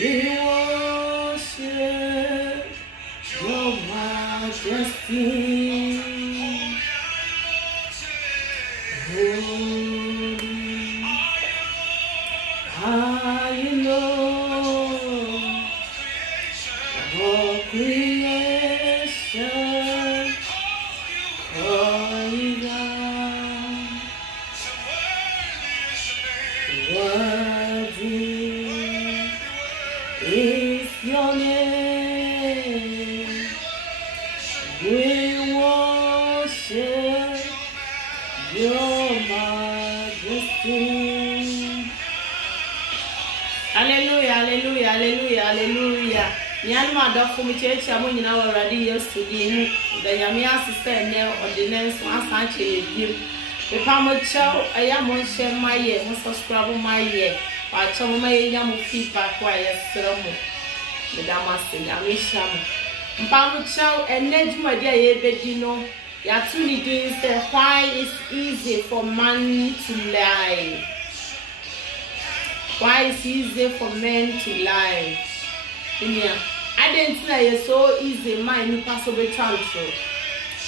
We worship your majesty. Holy are you, Lord, all creation. Crying out, worthy is your name. We worship your majesty. Hallelujah, hallelujah, hallelujah, hallelujah. Nyanma adofo mi cheche amo nyina wa rade yesu di mu da nyame asese ne ordinance asan che biem me pa mo chao aya mo hye maye mo subscribe maye pa cha mo maye nya mo feedback wa yesra mo me da ma se nyame hya mo mpa mo chao enejuma dia ye bedi no ya tu ni din say why is easy for man to lie. Why is easy for men to lie? Yeah. I didn't know it's so easy, my new possible transfer.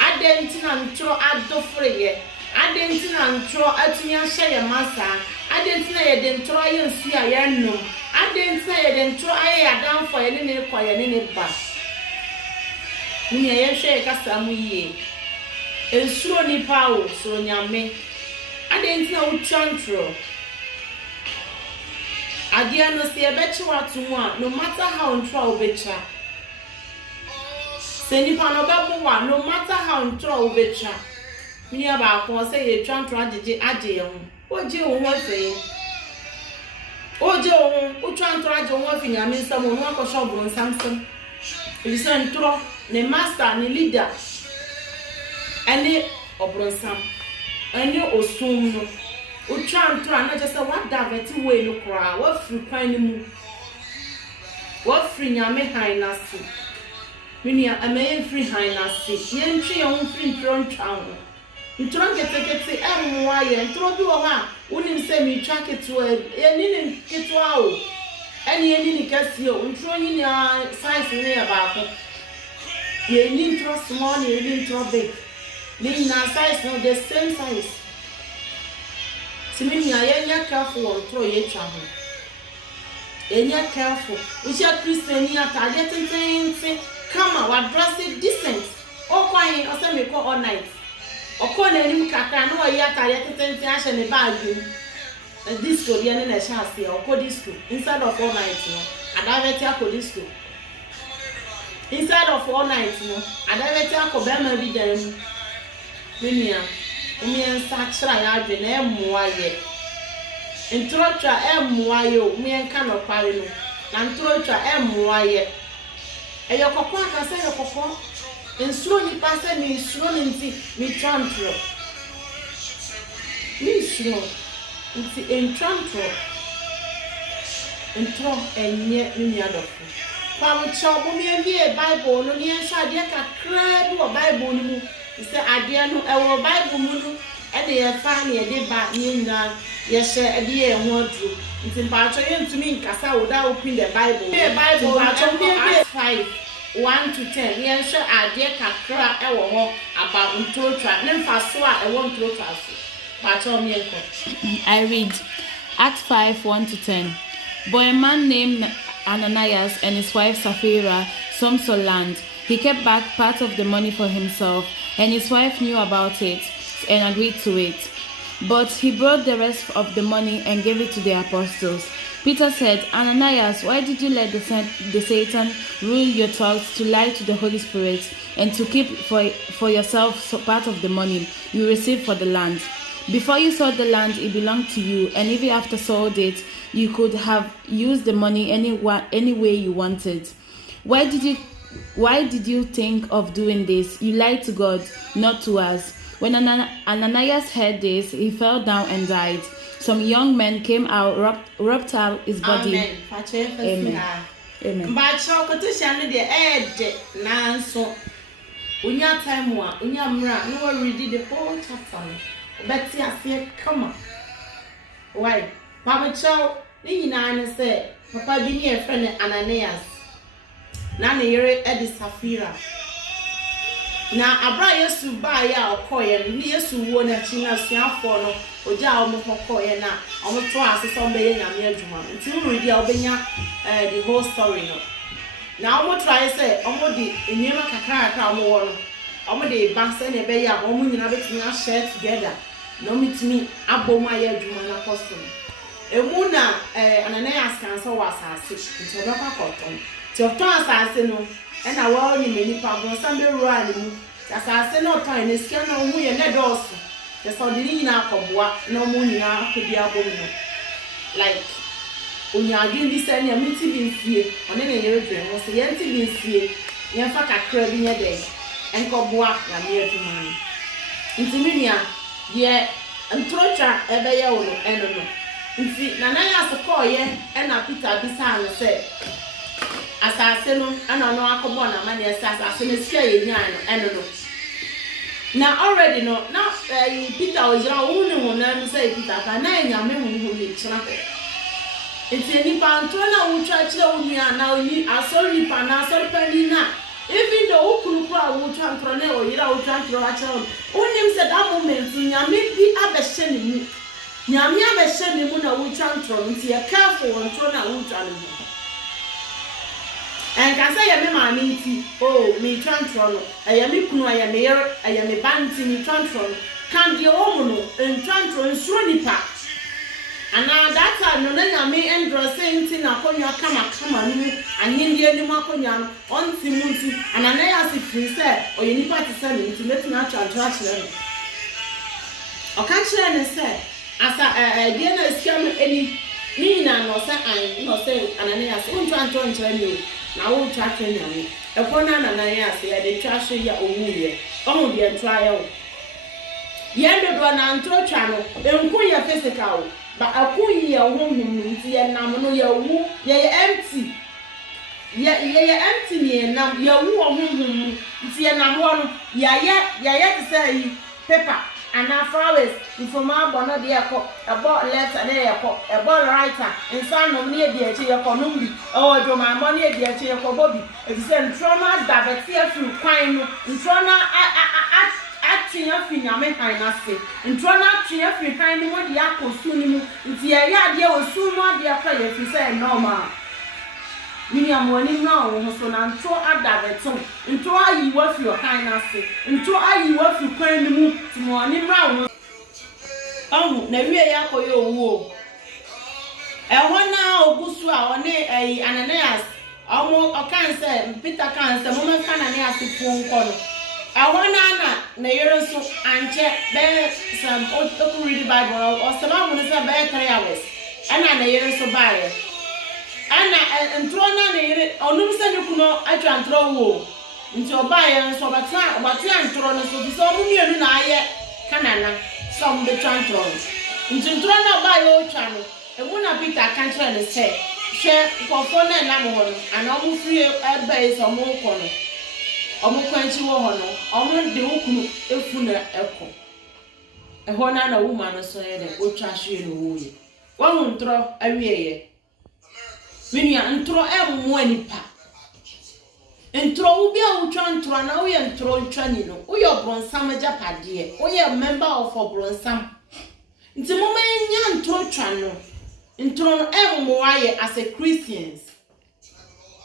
I didn't know I do free. I didn't know I didn't share massa. I didn't know you didn't try and see I know. I didn't know you didn't try down for any choir in it back. Me, I share Casamu. And so ni power, so nyame. I didn't know transfer. Adia no se ebechi watu wa no matter how ntra obecha se nipa no bebo wa no matter how ntra obecha mi aba ko se ye twa agege age ho oje wo ho fe oje wo o twa age wo ho fe nyame nsam no akosho obro nsamsam e se ntro ne master ne leader ene obro nsam ene osum no Utrantra na just what daveti way no cry, what free pine mu, what free nyame hainasi. Minia a main free hainasi, yen tree on free tron town. You trunk it wire and throw you a wouldn't say me track it to a nin get wow. Any casio, and throw in your size near about it. Ye need trust small, you didn't throw big. Lean our size, no, the same size. Simini ayenya careful on throw ye travel. Enya careful. We shall Christian atade tenten come our dress it decent. O kwai o se me ko all night. O ko na nim kaka no ye atade tenten ahye ne bag you. The disco dia ne na sha ase o ko disco inside of all night no. Adaveti akọ disco. Inside of all night no. Adaveti akọ be ma bi dan. Minia Umi ensachra ya adwe na emmoa ye. Ntrotwa emmoa ye o mi enka no kware no. Na ntrotwa emmoa ye. Eyo kokko aka se yo kokko. Nsuro ni pase mi suro ni nti mi trantro. Mi suro nti entrantro. Ntro enye ni adofo. Kwa mcho bo mi enbie Bible no ni enhwa de kakra bi wo Bible ni mu. Say adie no ewo Bible mu no e de ye fa na ye de ba nyina ye hye e de ye ho adru nti mpacho ye ntumi nkasa woda open the Bible mpacho bi 5:1-10 ye hye adie kakra ewo ho aba ntrotwa ne mfaso a ewo ntrotwa so mpacho mi enko. I read Acts 5:1-10. But a man named Ananias and his wife Sapphira some saw land. He kept back part of the money for himself, and his wife knew about it and agreed to it. But he brought the rest of the money and gave it to the apostles. Peter said, Ananias, why did you let the Satan rule your thoughts to lie to the Holy Spirit and to keep for yourself part of the money you received for the land? Before you sold the land, it belonged to you, and even after sold it, you could have used the money any way you wanted. Why did you think of doing this? You lied to God, not to us. When Ananias heard this, he fell down and died. Some young men came out, rubbed out his body. Amen. Amen. But so kotishan de ed nanso. Unya time wa, unya mra, no read the whole chapter. Betty I say come on. Why? Mama chow ni nyina ne se papa bi ne friend Ananias na ne yere edi Safira na abra Yesu ba ya okoye ni Yesu wo na chi na suafo no oja o mo kokoye na o mo to asese o be ye nyame adwuma nti wo ready a obenya the whole story no na o mo try say o mo di enema kakra o mo wo no o mo de ba se ne be ya o mo nyina betimi a share together no mitimi abom aye adwuma na koso emu na Ananias kan so wasase nti o be kwakoton ti o to asase no ena wa ni menipa bon sambe ruwa ni mu asase no tan ne sika na ohu ye ne doso te so de ni na akoboa na omu nyina akodi abom no like onyadwe bi se ne amiti bi nfie one ne yere dwe mo se ye nti bi nfie ye fa kakra bi nye de enkoboa na me adwuma no nti minia ye ntrocha ebe ye wo no eno no nti na ya asokọ ye ena Peter bi sa no se asase no ana no akobo na ma na asase no sika ye nyan no eno no na already no na Peter ojira wo ne ho na mi say Peter ka na nyame ho le kira ko enti ni pantro na wo twa kira wo nua na oni asori pa na asori pa ni na even though ukuru kwa wo twa ntro na oyira wo twa ntro a kira onim se that moment nyame bi abehye ne mu nyame abehye ne mu na wo twa ntro nti ye careful wo ntro na wo twa ne mu and can say ya me mama nti oh me transfer no aya me kunu aya me yer aya me banti me transfer kan de omo no transfer nsuro nipa ana that time no na me endro say nti na konyo kama no anyindie ni makonya no onti munti ana na ya se free say oye nipa ti say nti metu na transfer kire no o kan kire ne say asa die na scam eni ni na no say an no say Ananias transfer nkire ni na wo twa twenya ni ekona na Ananias ya de twa hye ya owuye ohu de ntwa ya wo ye dodo na ntro twa no enku ya physical ba akuyi ya honhum nti ye nam no ya wu ye empty ye empty ni nam ya wu honhum nti ye nam wo no ya te say paper ana flowers ifoma bono de yakọ ebo left na yakọ ebo right insan no ne de eche yakọ numbi o do ma mo ne de eche yakọ bobi efise ntroma da beti afi kwan no ntrona atwea fi nyame han na se ntrona atwea fi han ni mo de akosu ni mu nti ya de osu no de akọ ye fi say normal mini amoni na wo so na ntro adabeton ntro ayi wa fi okan na se ntro ayi wa fi kwan ni mu ti mo ni mra wo ahu na wie ya koyo owu eho na ogusu a one Ananias omo okan se Peter kan se mo me Ananias fun ko no eho na yero so anche be some oku read the Bible or some am se be 3 hours ana na yero so bae ana ntro na yere onum se ne kuno atwa ntro wo nti oba ye nso bata ntro no so bi so mu mienu na aye kanana some be ntro nti ntro na ba ye otwa no emu na Peter kan kire ne se hwe kofo na na mo no ana omu free ebe so mo ko no omu kwanchi wo ho no omu de okunu efu na eko eho na woman no so ye de otwa hwe no wo ye wo ntro awie ye Minia ntro emu anipa ntro ubi a utwa ntro na wo ye ntro ntwani no wo ye bronsam japade wo ye member of bronsam nti mo menya ntro twa no ntro emu aye as a Christians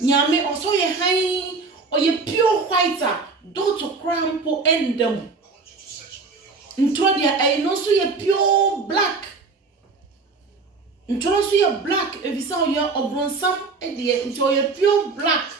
nyame oso ye han oye pure white do to crampo endem ntro dia ai no so ye pure black ntro so ye black evisa oye obronsam de nti oye pure black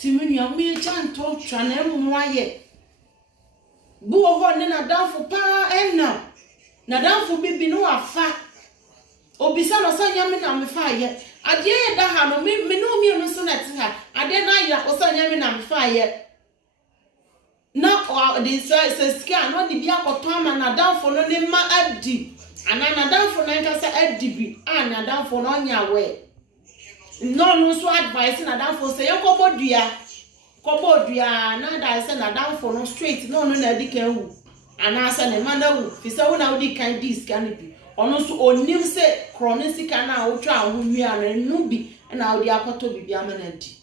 timini amuye chanto twa na emu aye bu ho ne na danfo pa enna na danfo bibi no afa obisa no sa nyame na me fa ye ade ye da ha no me no mi no so na ti ha ade na ya o sa nyame na me fa ye na o de se sika no de bia koto ama na danfo no ne ma adi ana na danfo na nka sa adi bi ana danfo no nya we no so advice na danfo se ye kobodua na da se na danfo no straight no na di kan wu ana se ne ma na wu fi se wu na udi kan dis kan bi ono so onim se krone sika na wotwa ahomia na nu bi na odi akoto bibia ma na di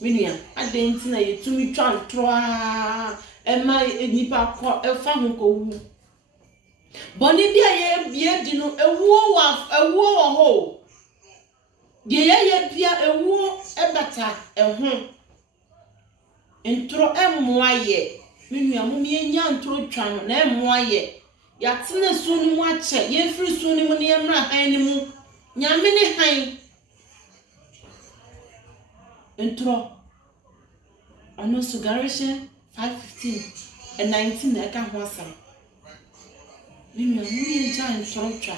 menua adenti na yetumi twa ntroa ema nipa ko efa ho ko wu boni bia ye bia di no ewuo wo ho ye bia ewuo ebata eho ntro emmoaye menua mo nya ntro twa no na emmoaye yatena suni mu ache ye free suni mu ne emra han ni mu nyame ne han ntro ano sugaration 515 and 19 na ka ho asam menua mo ye ja ntro twa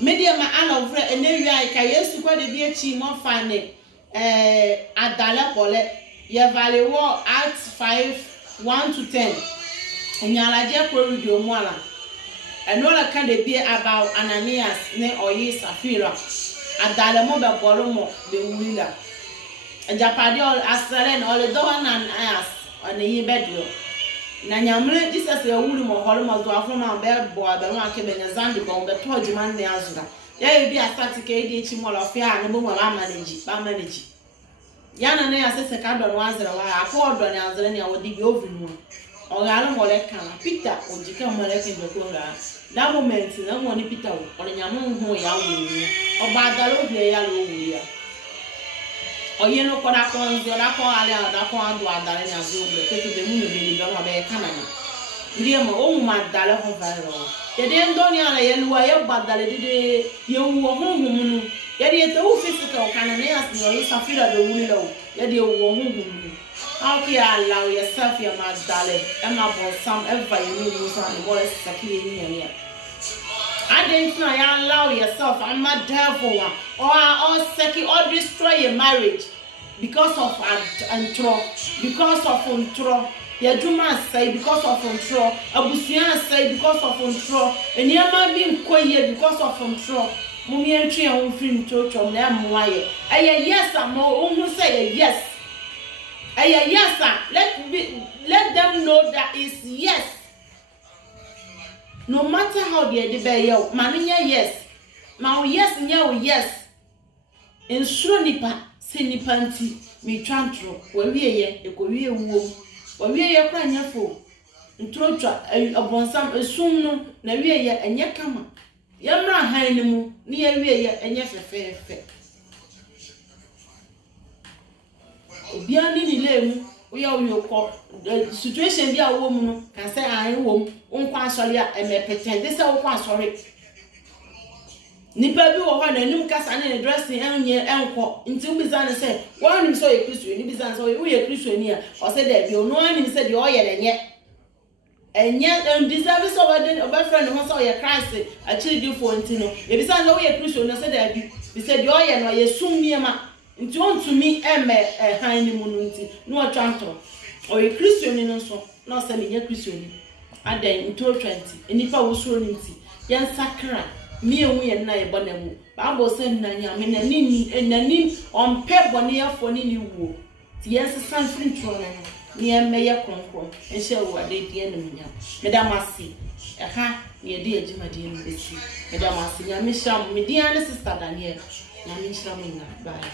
media ma alovre enewia ka yesu kwa de bi achi mo fane adala pole ye vale wo Acts 5:1-10 enyalaje ko video mo ala eno la kan de bi about Ananias ne oyi Safira adala mo be bolo mo be wulila ajapade asare na ole do Ananias ona yi bedo na nyamre Jesus ya wulu mo holo mo do afro na be bo abe ma ke benya zandi bo be to adwuma ne azura ya bi asati ke di chi mo lo fia ne bo mo ba manage yana ne asese ka do no azra wa akodo ne azra ne awodi bi ovinu o galo mo le kan Peter ojika mo le kin do ko ra that moment na mo ni Peter o le nyamu hu ya wulu o ba dalo ble ya lo wulu ya o ye no ko da ko nzo da ko ale da ko ando adare nya zo ble ke to be mu no be ni do ma be kanana ndiye mo o ma dale ho varo ye de ndoni ala ye luwa ye badale de ye wo hu mu ye de te u physical kanana ya no ye Safira do wulu lo ye de wo hu mu how can you allow yourself your madale and about some ever you know so and what is saki in here I didn't know you allow yourself I'm a devil or saki or destroy your marriage because of antro because of untro your juma say because of untro abusuan say because of untro and you might be nkoye because of untro mummy entry and free to na moye yes am who say yes yes sir let them know that is yes no matter how they be yo maninya yes ma yes nya yes ensuro nipa se nipa nti mi twantro wa wieye e ko wie wuo wa wieye kwa nyafo ntro twa abonsam esum no na wieye enye kama yamra han ni mu ni ya wieye enye fefefe obiani ni lemu uya uyoko situation bi a wo mu no kan say an wo mu nkwa asori a emepeten de say wo kwa asori nipa bi wo ho na nim kasa na dressing enye enko nti ubiza na say wo nim so ye Kristo ni biza na so ye Kristo ni a o say there bi ono nim say de o ye enye deserve so we friend ho say ye Christ actually do for ntino ye biza na wo ye Kristo na say there bi say de o ye no ye sum miema nti on to me han ni mu nti no atwanto o ye Christian no so na o say me ye Christian adan nti o 20 enipa wo suro nti ye nsakra me ewu ye na ye bonamu Bible say na nya me na ni on pe bone ye fo ni ni wo ti ye sesan free tro na ni e me ye kronkron e she wo ade die na nya me da masi ha ye de ejima de no besi me da masi nya me sham me dia ne sister Daniel nya me sham na bye.